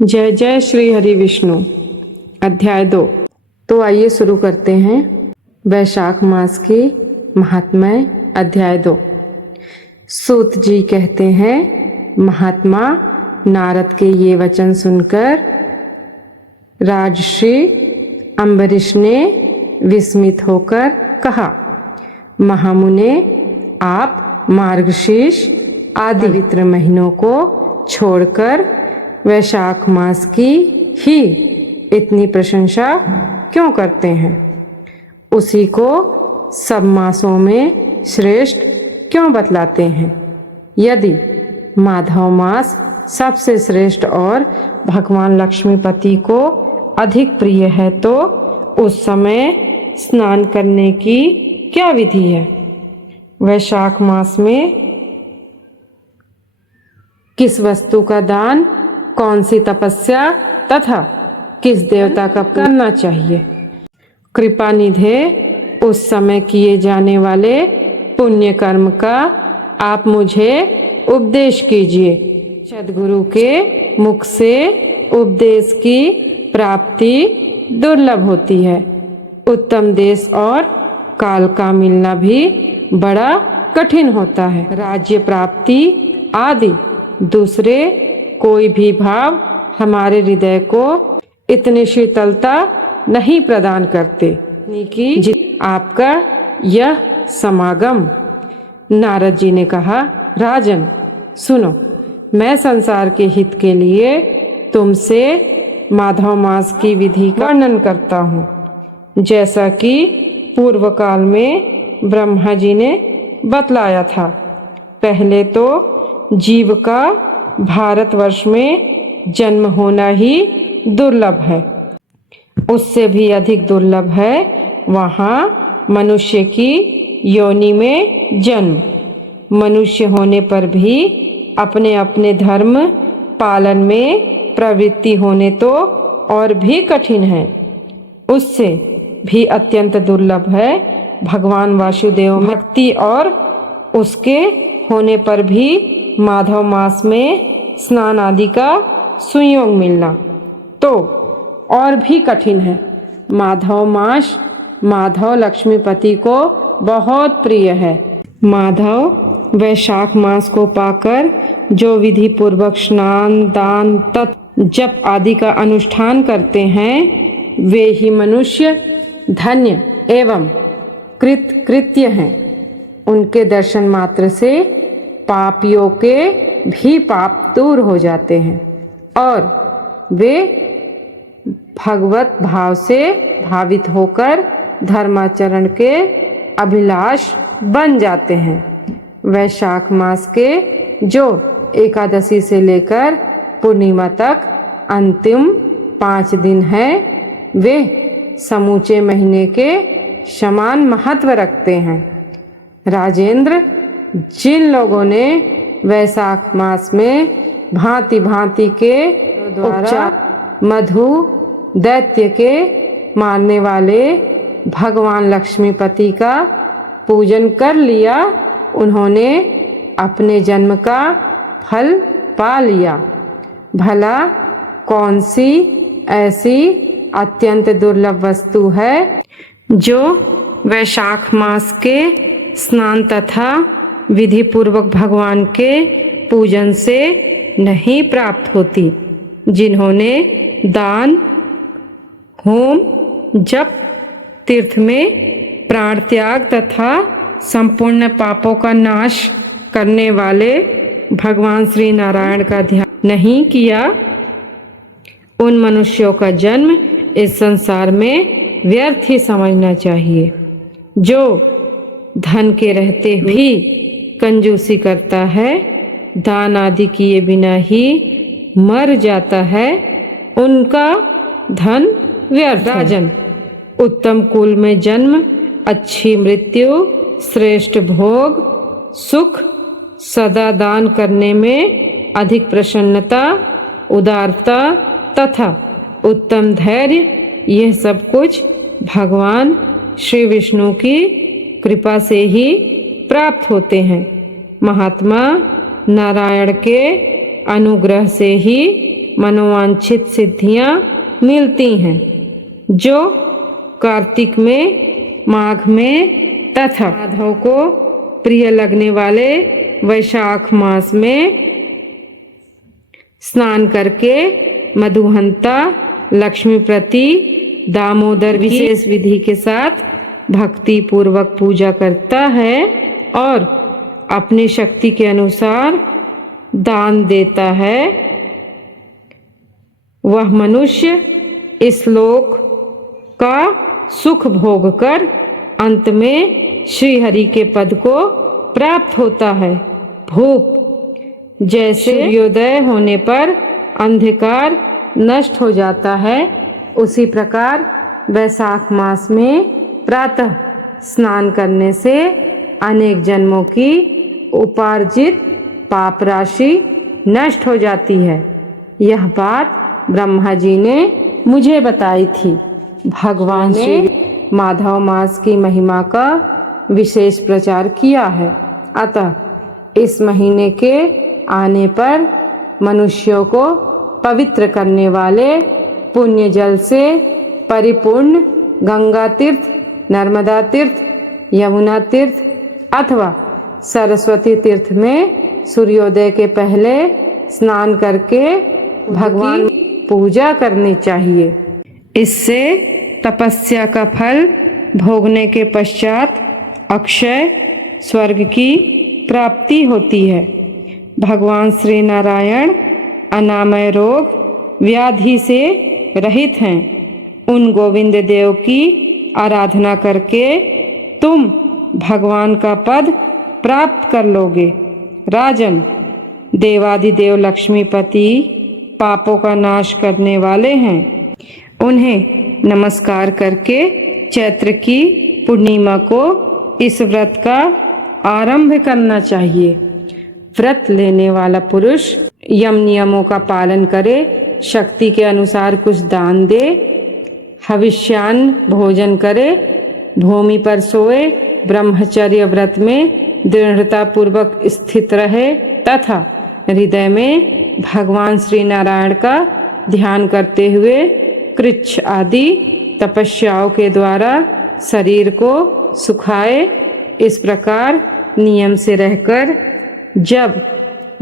जय जय श्री हरि विष्णु। अध्याय 2। तो आइए शुरू करते हैं वैशाख मास की महात्म्य। अध्याय 2। सूत जी कहते हैं, महात्मा नारद के ये वचन सुनकर राजर्षि अम्बरीश ने विस्मित होकर कहा, महामुने, आप मार्गशीर्ष आदि पवित्र महीनों को छोड़कर वैशाख मास की ही इतनी प्रशंसा क्यों करते हैं? उसी को सब मासों में श्रेष्ठ क्यों बतलाते हैं? यदि माधव मास सबसे श्रेष्ठ और भगवान लक्ष्मीपति को अधिक प्रिय है तो उस समय स्नान करने की क्या विधि है? वैशाख मास में किस वस्तु का दान, कौन सी तपस्या तथा किस देवता का करना चाहिए? कृपा निधे उस समय किए जाने वाले पुण्य कर्म का आप मुझे उपदेश कीजिए। सद्गुरु के मुख से उपदेश की प्राप्ति दुर्लभ होती है। उत्तम देश और काल का मिलना भी बड़ा कठिन होता है। राज्य प्राप्ति आदि दूसरे कोई भी भाव हमारे हृदय को इतनी शीतलता नहीं प्रदान करते कि आपका यह समागम। नारद जी ने कहा, राजन सुनो, मैं संसार के हित के लिए तुमसे माधव मास की विधि का वर्णन करता हूँ। जैसा कि पूर्व काल में ब्रह्मा जी ने बतलाया था। पहले तो जीव का भारतवर्ष में जन्म होना ही दुर्लभ है। उससे भी अधिक दुर्लभ है वहाँ मनुष्य की योनि में जन्म। मनुष्य होने पर भी अपने अपने धर्म पालन में प्रवृत्ति होने तो और भी कठिन है। उससे भी अत्यंत दुर्लभ है भगवान वासुदेव में भक्ति और उसके होने पर भी माधव मास में स्नान आदि का सुयोग मिलना तो और भी कठिन है। माधव मास माधव लक्ष्मीपति को बहुत प्रिय है। माधव वैशाख मास को पाकर जो विधि पूर्वक स्नान, दान, तप, जप आदि का अनुष्ठान करते हैं वे ही मनुष्य धन्य एवं कृतकृत्य हैं। उनके दर्शन मात्र से पापियों के भी पाप दूर हो जाते हैं और वे भगवत भाव से भावित होकर धर्माचरण के अभिलाष बन जाते हैं। वैशाख मास के जो एकादशी से लेकर पूर्णिमा तक अंतिम 5 दिन हैं वे समूचे महीने के समान महत्व रखते हैं। राजेंद्र, जिन लोगों ने वैशाख मास में भांति भांति के उपचार मधु दैत्य के मारने वाले भगवान लक्ष्मीपति का पूजन कर लिया, उन्होंने अपने जन्म का फल पा लिया। भला कौन सी ऐसी अत्यंत दुर्लभ वस्तु है जो वैशाख मास के स्नान तथा विधि पूर्वक भगवान के पूजन से नहीं प्राप्त होती? जिन्होंने दान, होम, जप, तीर्थ में प्राण त्याग तथा संपूर्ण पापों का नाश करने वाले भगवान श्री नारायण का ध्यान नहीं किया, उन मनुष्यों का जन्म इस संसार में व्यर्थ ही समझना चाहिए। जो धन के रहते भी कंजूसी करता है, दान आदि किए बिना ही मर जाता है, उनका धन व्यर्थ। राजन, उत्तम कुल में जन्म, अच्छी मृत्यु, श्रेष्ठ भोग, सुख, सदा दान करने में अधिक प्रसन्नता, उदारता तथा उत्तम धैर्य, यह सब कुछ भगवान श्री विष्णु की कृपा से ही प्राप्त होते हैं। महात्मा नारायण के अनुग्रह से ही मनोवांछित सिद्धियां मिलती हैं, जो कार्तिक में, माघ में तथा माधव को प्रिय लगने वाले वैशाख मास में स्नान करके मधुहंता, लक्ष्मीप्रति, दामोदर विशेष विधि के साथ भक्ति पूर्वक पूजा करता है और अपनी शक्ति के अनुसार दान देता है, वह मनुष्य इस लोक का सुख भोग कर अंत में श्री हरि के पद को प्राप्त होता है। भूप जैसे सूर्योदय होने पर अंधकार नष्ट हो जाता है, उसी प्रकार वैशाख मास में प्रातः स्नान करने से अनेक जन्मों की उपार्जित पाप राशि नष्ट हो जाती है। यह बात ब्रह्मा जी ने मुझे बताई थी। भगवान ने माधव मास की महिमा का विशेष प्रचार किया है, अतः इस महीने के आने पर मनुष्यों को पवित्र करने वाले पुण्य जल से परिपूर्ण गंगा तीर्थ, नर्मदा तीर्थ, यमुना तीर्थ अथवा सरस्वती तीर्थ में सूर्योदय के पहले स्नान करके भगवान पूजा करनी चाहिए। इससे तपस्या का फल भोगने के पश्चात अक्षय स्वर्ग की प्राप्ति होती है। भगवान श्री नारायण अनामय रोग व्याधि से रहित हैं। उन गोविंद देव की आराधना करके तुम भगवान का पद प्राप्त कर लोगे। राजन, देवादिदेव लक्ष्मीपति पापों का नाश करने वाले हैं। उन्हें नमस्कार करके चैत्र की पूर्णिमा को इस व्रत का आरंभ करना चाहिए। व्रत लेने वाला पुरुष यम नियमों का पालन करे, शक्ति के अनुसार कुछ दान दे, हविष्यान्न भोजन करे, भूमि पर सोए, ब्रह्मचर्य व्रत में दृढ़ता पूर्वक स्थित रहे तथा हृदय में भगवान श्री नारायण का ध्यान करते हुए कृच्छ आदि तपस्याओं के द्वारा शरीर को सुखाए। इस प्रकार नियम से रहकर जब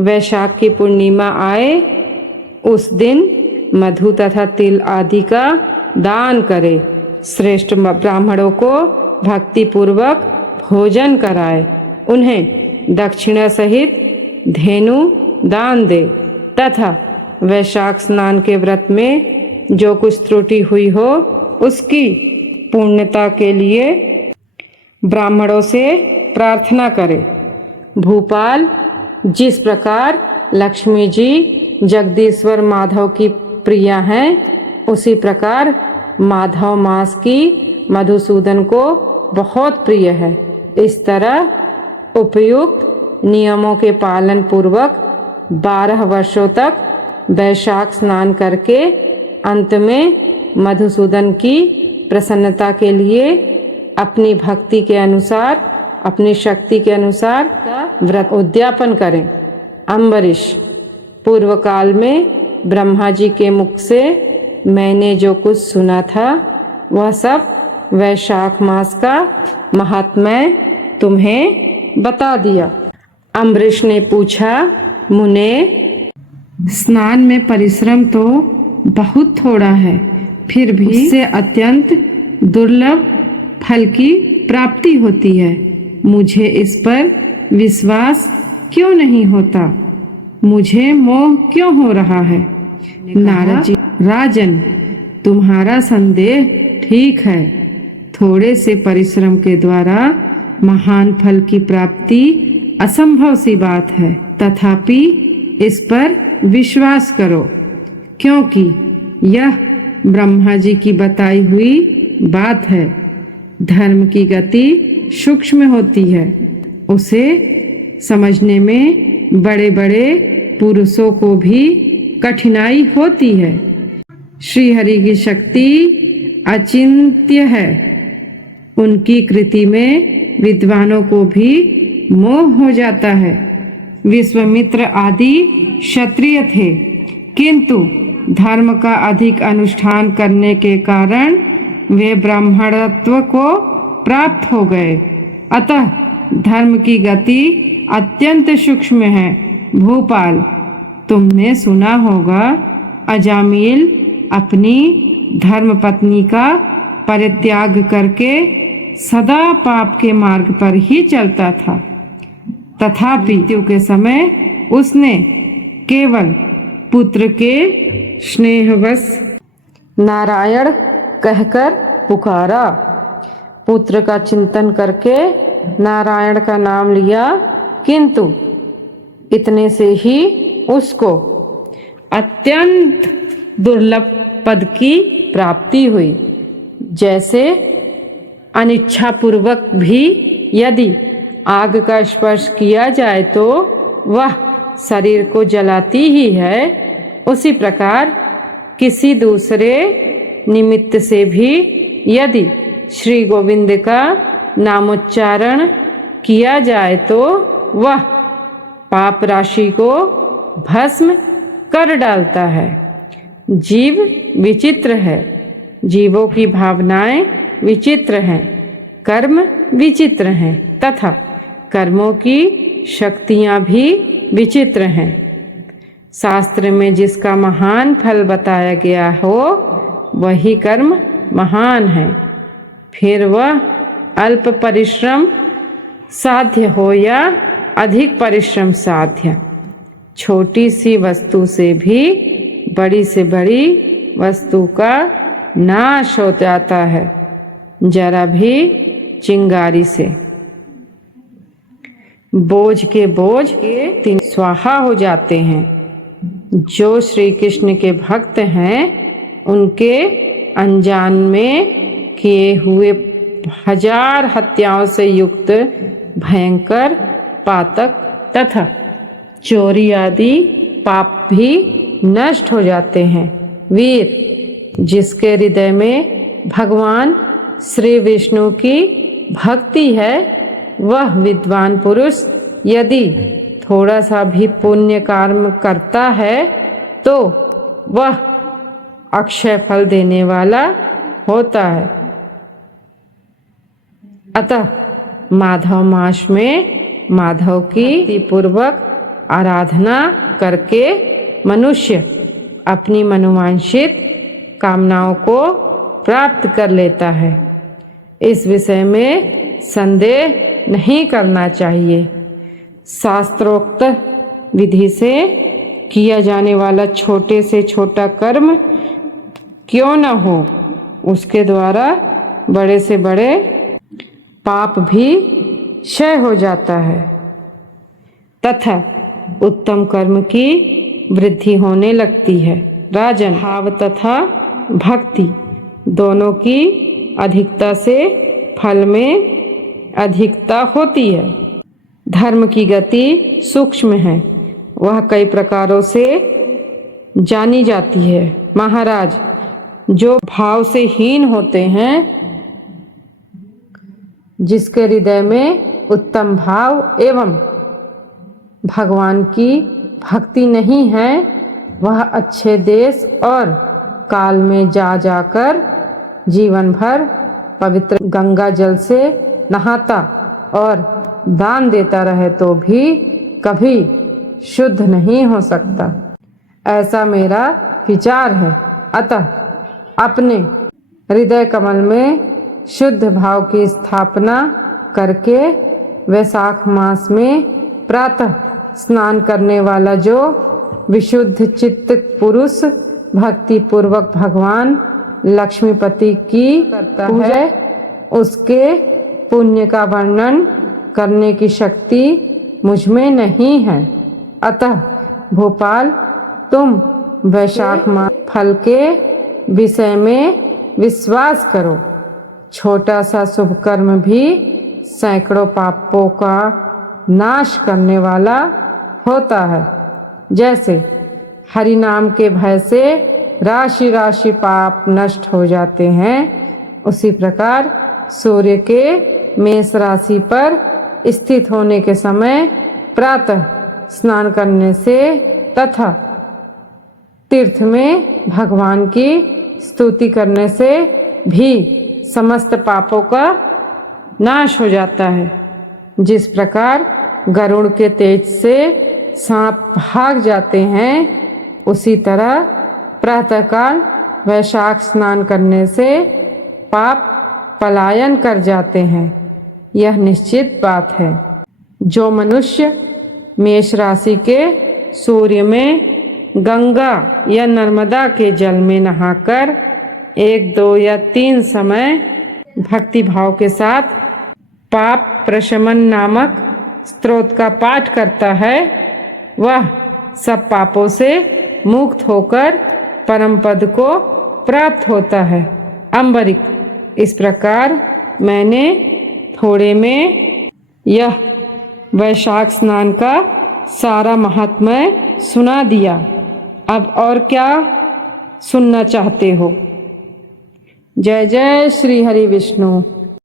वैशाख की पूर्णिमा आए उस दिन मधु तथा तिल आदि का दान करे। श्रेष्ठ ब्राह्मणों को भक्ति पूर्वक भोजन कराए, उन्हें दक्षिणा सहित धेनु दान दे तथा वैशाख स्नान के व्रत में जो कुछ त्रुटि हुई हो उसकी पूर्णता के लिए ब्राह्मणों से प्रार्थना करे। भूपाल, जिस प्रकार लक्ष्मी जी जगदीश्वर माधव की प्रिया हैं, उसी प्रकार माधव मास की मधुसूदन को बहुत प्रिय है। इस तरह उपयुक्त नियमों के पालन पूर्वक 12 वर्षों तक वैशाख स्नान करके अंत में मधुसूदन की प्रसन्नता के लिए अपनी भक्ति के अनुसार, अपनी शक्ति के अनुसार व्रत उद्यापन करें। अम्बरीश, पूर्व काल में ब्रह्मा जी के मुख से मैंने जो कुछ सुना था वह सब वैशाख मास का महात्म्य तुम्हें बता दिया। अम्बरीश ने पूछा, मुने, स्नान में परिश्रम तो बहुत थोड़ा है, फिर भी इससे अत्यंत दुर्लभ फल की प्राप्ति होती है। मुझे इस पर विश्वास क्यों नहीं होता? मुझे मोह क्यों हो रहा है? नारद जी, राजन, तुम्हारा संदेह ठीक है। थोड़े से परिश्रम के द्वारा महान फल की प्राप्ति असंभव सी बात है, तथापि इस पर विश्वास करो, क्योंकि यह ब्रह्मा जी की बताई हुई बात है। धर्म की गति सूक्ष्म होती है, उसे समझने में बड़े बड़े पुरुषों को भी कठिनाई होती है। श्री हरि की शक्ति अचिंत्य है, उनकी कृति में विद्वानों को भी मोह हो जाता है। विश्वामित्र आदि क्षत्रिय थे, किंतु धर्म का अधिक अनुष्ठान करने के कारण वे ब्राह्मणत्व को प्राप्त हो गए। अतः धर्म की गति अत्यंत सूक्ष्म है। भूपाल, तुमने सुना होगा अजामिल अपनी धर्म पत्नी का परित्याग करके सदा पाप के मार्ग पर ही चलता था। तथापि मृत्यु के समय उसने केवल पुत्र के स्नेहवश नारायण कहकर पुकारा। पुत्र का चिंतन करके नारायण का नाम लिया, किंतु इतने से ही उसको अत्यंत दुर्लभ पद की प्राप्ति हुई। जैसे अनिच्छापूर्वक भी यदि आग का स्पर्श किया जाए तो वह शरीर को जलाती ही है, उसी प्रकार किसी दूसरे निमित्त से भी यदि श्री गोविंद का नामोच्चारण किया जाए तो वह पाप राशि को भस्म कर डालता है। जीव विचित्र है, जीवों की भावनाएं विचित्र हैं, कर्म विचित्र हैं तथा कर्मों की शक्तियां भी विचित्र हैं। शास्त्र में जिसका महान फल बताया गया हो वही कर्म महान है। फिर वह अल्प परिश्रम साध्य हो या अधिक परिश्रम साध्य, छोटी सी वस्तु से भी बड़ी से बड़ी वस्तु का नाश हो जाता है, जरा भी चिंगारी से। बोझ के तीन स्वाहा हो जाते हैं। जो श्री कृष्ण के भक्त हैं उनके अनजान में किए हुए 1000 हत्याओं से युक्त भयंकर पातक तथा चोरी आदि पाप भी नष्ट हो जाते हैं। वीर, जिसके हृदय में भगवान श्री विष्णु की भक्ति है, वह विद्वान पुरुष यदि थोड़ा सा भी पुण्य कर्म करता है तो वह अक्षय फल देने वाला होता है। अतः माधव मास में माधव की पूर्वक आराधना करके मनुष्य अपनी मनोवांछित कामनाओं को प्राप्त कर लेता है। इस विषय में संदेह नहीं करना चाहिए। शास्त्रोक्त विधि से किया जाने वाला छोटे से छोटा कर्म क्यों न हो, उसके द्वारा बड़े से बड़े पाप भी क्षय हो जाता है तथा उत्तम कर्म की वृद्धि होने लगती है। राजन, भाव तथा भक्ति दोनों की अधिकता से फल में अधिकता होती है। धर्म की गति सूक्ष्म है, वह कई प्रकारों से जानी जाती है। महाराज, जो भाव से हीन होते हैं, जिसके हृदय में उत्तम भाव एवं भगवान की भक्ति नहीं है, वह अच्छे देश और काल में जा जाकर जीवन भर पवित्र गंगा जल से नहाता और दान देता रहे तो भी कभी शुद्ध नहीं हो सकता। ऐसा मेरा विचार है। अतः अपने हृदय कमल में शुद्ध भाव की स्थापना करके वैशाख मास में प्रातः स्नान करने वाला जो विशुद्ध चित्त पुरुष भक्ति पूर्वक भगवान लक्ष्मीपति की करता है, उसके पुण्य का वर्णन करने की शक्ति मुझ में नहीं है। अतः भोपाल, तुम वैशाख मास फल के विषय में विश्वास करो। छोटा सा शुभ कर्म भी सैकड़ों पापों का नाश करने वाला होता है। जैसे हरि नाम के भय से राशि राशि पाप नष्ट हो जाते हैं, उसी प्रकार सूर्य के मेष राशि पर स्थित होने के समय प्रातः स्नान करने से तथा तीर्थ में भगवान की स्तुति करने से भी समस्त पापों का नाश हो जाता है। जिस प्रकार गरुड़ के तेज से सांप भाग जाते हैं, उसी तरह प्रातःकाल वैशाख स्नान करने से पाप पलायन कर जाते हैं। यह निश्चित बात है। जो मनुष्य मेष राशि के सूर्य में गंगा या नर्मदा के जल में नहाकर 1, 2 या 3 समय भक्ति भाव के साथ पाप प्रशमन नामक स्तोत्र का पाठ करता है, वह सब पापों से मुक्त होकर परम पद को प्राप्त होता है। अम्बरिक, इस प्रकार मैंने थोड़े में यह वैशाख स्नान का सारा महात्म्य सुना दिया। अब और क्या सुनना चाहते हो? जय जय श्री हरि विष्णु।